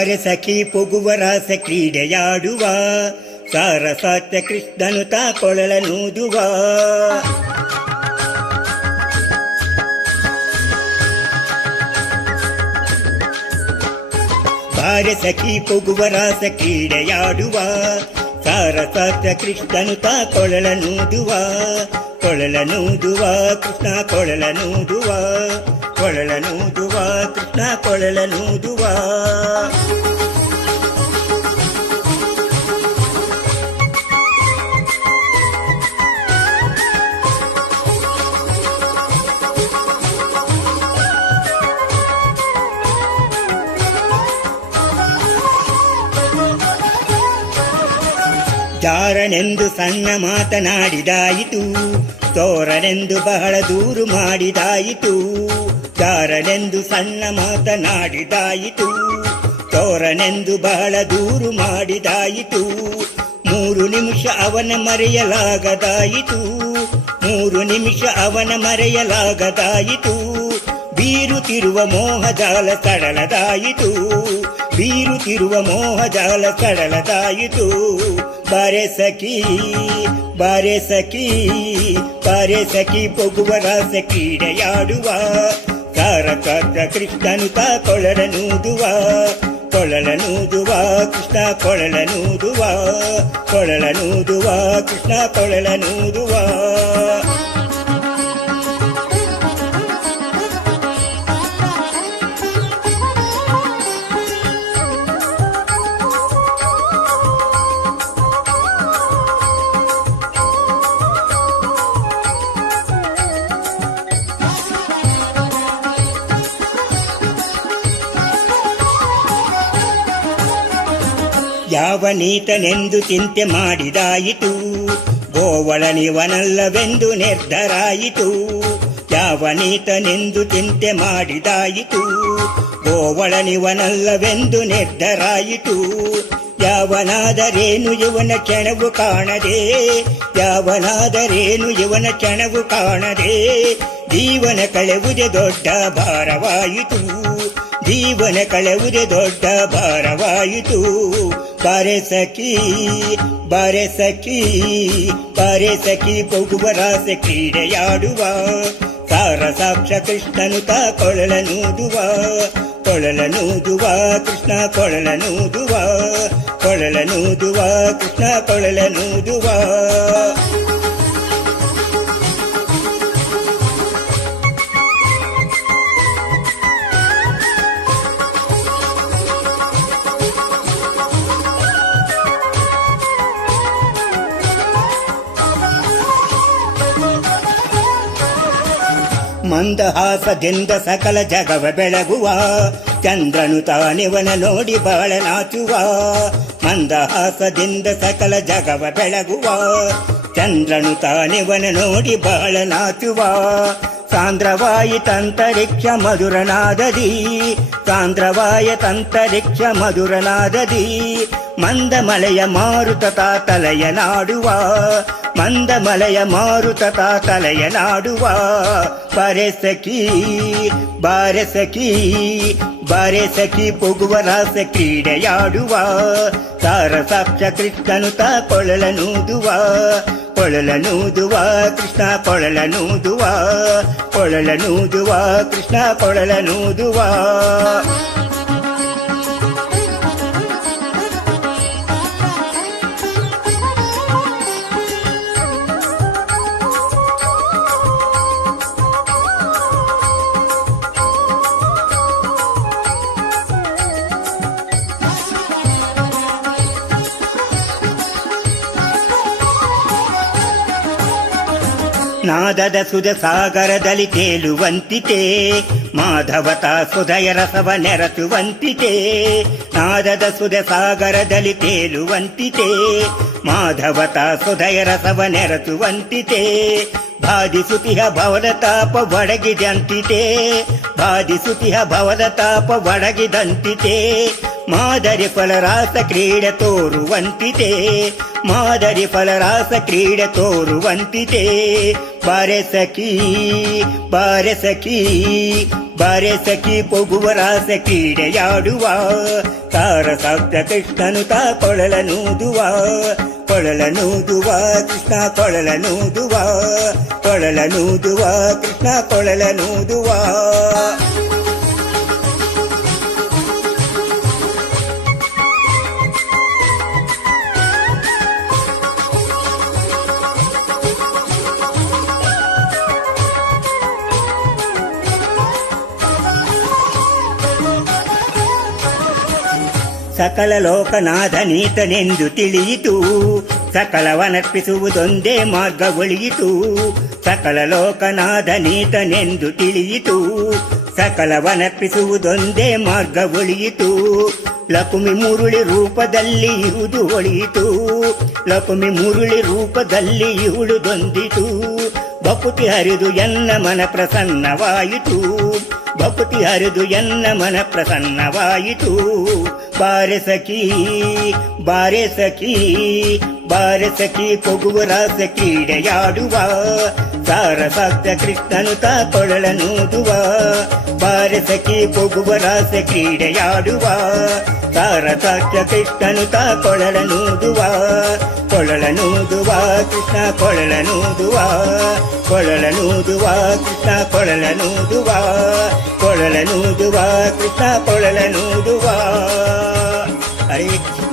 ಬಾರೆ ಸಖಿ ಪೊಗುವ ರಾಸ ಕ್ರೀಡೆಯಾಡುವ ಸಾರಸಾತ್ಯ ಕೃಷ್ಣನು ತಾ ಕೊಳಲನೂದುವ. ಬಾರೆ ಸಖಿ ಪೊಗುವ ರಾಸ ಕ್ರೀಡೆಯಾಡುವ ಸಾರಸಾತ್ಯ ಕೃಷ್ಣನು ತಾ ಕೊಳಲನೂದುವ. ಕೊಳಲನೂದುವ ಕೃಷ್ಣ ಕೊಳಲನೂದುವ, ಕೊಳಲನೂದುವ ಕೃಷ್ಣ ಕೊಳಲನೂದುವ. ಜಾರನೆಂದು ಸಣ್ಣ ಮಾತನಾಡಿದಾಯಿತು, ತೋರನೆಂದು ಬಹಳ ದೂರು ಮಾಡಿದಾಯಿತು. ಜಾರನೆಂದು ಸಣ್ಣ ಮಾತನಾಡಿದಾಯಿತು, ತೋರನೆಂದು ಬಹಳ ದೂರು ಮಾಡಿದಾಯಿತು. 3 ನಿಮಿಷ ಅವನ ಮರೆಯಲಾಗದಾಯಿತು, 3 ನಿಮಿಷ ಅವನ ಮರೆಯಲಾಗದಾಯಿತು. ಬೀರುತ್ತಿರುವ ಮೋಹಜಾಲ ಸಡಲದಾಯಿತು, ಬೀರುತ್ತಿರುವ ಮೋಹಜಾಲ ಸಡಲದಾಯಿತು. ಬಾರೆ ಸಖಿ ಬಾರೆ ಸಖಿ ಬಾರೆ ಸಖಿ ಪೊಗುವ ರಾಸ ಕ್ರೀಡೆಯಾಡುವ ಸಾರಸಾತ್ಯ ಕೃಷ್ಣನು ತಾ ಕೊಳಲನೂದುವ. ಕೊಳಲನೂದುವ ಕೃಷ್ಣ ಕೊಳಲನೂದುವ, ಕೊಳಲನೂದುವ ಕೃಷ್ಣ ಕೊಳಲನೂದುವ. ಯಾವ ನೀತನೆಂದು ಚಿಂತೆ ಮಾಡಿದಾಯಿತು, ಗೋವಳನಿವನಲ್ಲವೆಂದು ನಿರ್ಧರಾಯಿತು. ಯಾವ ನೀತನೆಂದು ಚಿಂತೆ ಮಾಡಿದಾಯಿತು, ಗೋವಳನಿವನಲ್ಲವೆಂದು ನಿರ್ಧರಾಯಿತು. ಯಾವನಾದರೇನು ಇವನ ಕ್ಷಣವು ಕಾಣದೆ, ಯಾವನಾದರೇನು ಇವನ ಕ್ಷಣವು ಕಾಣದೆ. ಜೀವನ ಕಳೆವುದೇ ದೊಡ್ಡ ಭಾರವಾಯಿತು, ಜೀವನ ಕಳೆವುದೇ ದೊಡ್ಡ ಭಾರವಾಯಿತು. ಬಾರೆ ಸಖಿ ಬಾರೆ ಸಖಿ ಬಾರೆ ಸಖಿ ಪೊಗುವ ರಾಸ ಕ್ರೀಡೆಯಾಡುವ ಸಾರಸಾಕ್ಷ ಕೃಷ್ಣನು ತಾ ಕೊಳಲನೂದುವ. ಕೊಳಲನೂದುವ ಕೃಷ್ಣ ಕೊಳಲನೂದುವ, ಕೊಳಲನೂದುವ ಕೃಷ್ಣ ಕೊಳಲನೂದುವ. ಮಂದಹಾಸದಿಂದ ಸಕಲ ಜಗವ ಬೆಳಗುವ ಚಂದ್ರನು ತಾನಿವನ ನೋಡಿ ಬಹಳ ನಾಚುವ. ಮಂದಹಾಸದಿಂದ ಸಕಲ ಜಗವ ಬೆಳಗುವ ಚಂದ್ರನು ತಾನಿವನ ನೋಡಿ ಬಹಳ ನಾಚುವ. ಸಾಂದ್ರವಾಯಿತಂತರಿಕ್ಷ ಮಧುರನಾದದಿ, ಸಾಂದ್ರವಾಯಿತಂತರಿಕ್ಷ ಮಧುರನಾದದಿ. ಮಂದ ಮಳೆಯ ಮಾರುತ ತಾ ತಲೆಯ ನಾಡುವ, ಮಂದ ಮಲೆಯ ಮಾರುತ ತಾ ತಲೆಯ ನಾಡುವ. ಬಾರೆ ಸಖಿ ಬಾರೆ ಸಖಿ ಬಾರೆ ಸಖಿ ಪೊಗುವ ರಾಸ ಕ್ರೀಡೆಯಾಡುವ ಸಾರಸಾಕ್ಷ ಕೃಷ್ಣನು ತಾ ಕೊಳಲನೂದುವ. ಕೊಳಲನೂದುವ ಕೃಷ್ಣ ಕೊಳಲನೂದುವ, ಕೊಳಲನೂದುವ ಕೃಷ್ಣ ಕೊಳಲನೂದುವ. ನಾದದ ಸುಧ ಸಾಗರದಲ್ಲಿ ತೇಲುವಂತಿತೆ, ಮಾಧವತಾ ಸುಧಯ ರಸವ ನೆರಚುವಂತಿತೆ. ನಾದದ ಸುಧ ಸಾಗರದಲ್ಲಿ ತೇಲುವಂತಿತೆ, ಮಾಧವತಾ ಸುಧಯ ರಸವ ನೆರಚುವಂತಿತೆ. ಬಾಧಿಸುತಿಹ ಭವದ ತಾಪ ಒಡಗಿದಂತಿತೆ, ಬಾಧಿಸುತಿಹ ಭವದ ತಾಪ ಒಡಗಿದಂತಿತೆ. ಮಾದರಿ ಫಲರಾಸ ಕ್ರೀಡೆ ತೋರುವಂತಿತೆ, ಮಾದರಿ ಫಲರಾಸ ಕ್ರೀಡೆ ತೋರುವಂತಿತೆ. ಬಾರೆ ಸಖಿ ಬಾರೆ ಸಖಿ ಬಾರೆ ಸಖಿ ಪೊಗುವ ರಾಸ ಕ್ರೀಡೆಯಾಡುವ ಸಾರಸಾಬ್ದ ಕೃಷ್ಣನು ತಾ ಕೊಳಲನೂದುವ ಕೃಷ್ಣ ಕೊಳಲನೂದುವ ಕೃಷ್ಣ ಕೊಳಲನೂದುವ. ಸಕಲ ಲೋಕನಾಥ ನೀತನೆಂದು ತಿಳಿಯಿತು, ಸಕಲವನರ್ಪಿಸುವುದೊಂದೇ ಮಾರ್ಗ ಒಳಿಯಿತು. ಸಕಲ ಲೋಕನಾಥ ನೀತನೆಂದು ತಿಳಿಯಿತು, ಸಕಲವನರ್ಪಿಸುವುದೊಂದೇ ಮಾರ್ಗ ಒಳಿಯಿತು. ಲಕುಮಿ ಮುರುಳಿ ರೂಪದಲ್ಲಿ ಇಹುದು ಒಳಿಯಿತು, ಲಕುಮಿ ಮುರುಳಿ ರೂಪದಲ್ಲಿ ಇಹುಳುದೊಂದಿತು. ಬಕುತಿ ಹರಿದು ಎನ್ನ ಮನ ಪ್ರಸನ್ನವಾಯಿತು, ಬಕುತಿ ಹರಿದು ಎನ್ನ ಮನ ಪ್ರಸನ್ನವಾಯಿತು. ಬಾರೆ ಸಖಿ ಬಾರೆ ಸಖಿ ಬಾರೆ ಸಖಿ ಪೊಗುವ ರಾಸ ಕ್ರೀಡೆಯಾಡುವ ಸಾರಸಾಬ್ದ ಕೃಷ್ಣನು ತಾ ಕೊಳಲನೂದುವ. ಬಾರೆ ಸಖಿ ಪೊಗುವ ರಾಸ ಕ್ರೀಡೆಯಾಡುವ ಸಾರಸಾಬ್ದ ಕೃಷ್ಣನು ತಾ ಕೊಳಲನೂದುವ ಕೃಷ್ಣ ಕೊಳಲನೂದುವ ಕೃಷ್ಣ ಕೊಳಲನೂದುವ ಕೃಷ್ಣ ಕೊಳಲನೂದುವ. ಹರೇ ಕೃಷ್ಣ.